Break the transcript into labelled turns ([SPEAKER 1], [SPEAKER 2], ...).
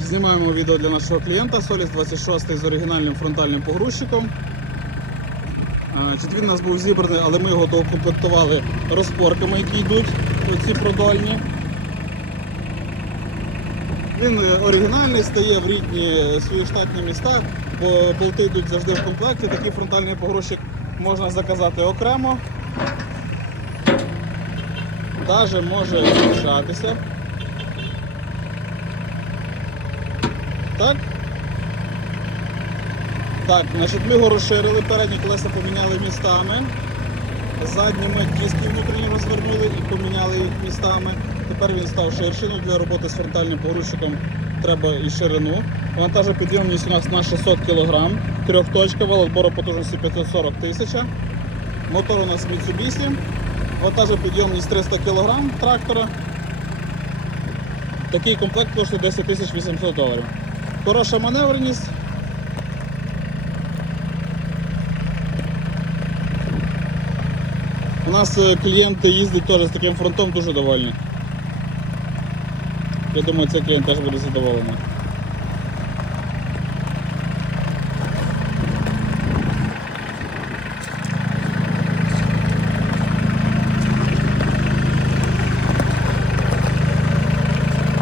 [SPEAKER 1] Знімаємо відео для нашого клієнта Solis 26 з оригінальним фронтальним погрузчиком. А, Чотвір у нас був зібраний, але ми його доукомплектували розпорками, які йдуть оці продольні. Він е, оригінальний, стає в рідні свої штатні міста, бо болти йдуть завжди в комплекті. Такий фронтальний погрузчик можна заказати окремо. Даже може змішатися. Так. Так, значить ми його розширили, передні колеса поміняли містами. Задні ми диски внутрішні розвернули і поміняли їх містами. Тепер він став ширший. Ну, для роботи з фронтальним погрузчиком треба і ширину. Вантажопідйомність у нас на 600 кг, трьохточкова, отбору потужності 540 тисяча. Мотор у нас Mitsubishi. Вантажопідйомність 300 кг трактора. Такий комплект коштує 10 800 доларів. Хороша маневреність. У нас е, клієнти їздять теж з таким фронтом дуже довольні. Я думаю, цей клієнт теж буде задоволений.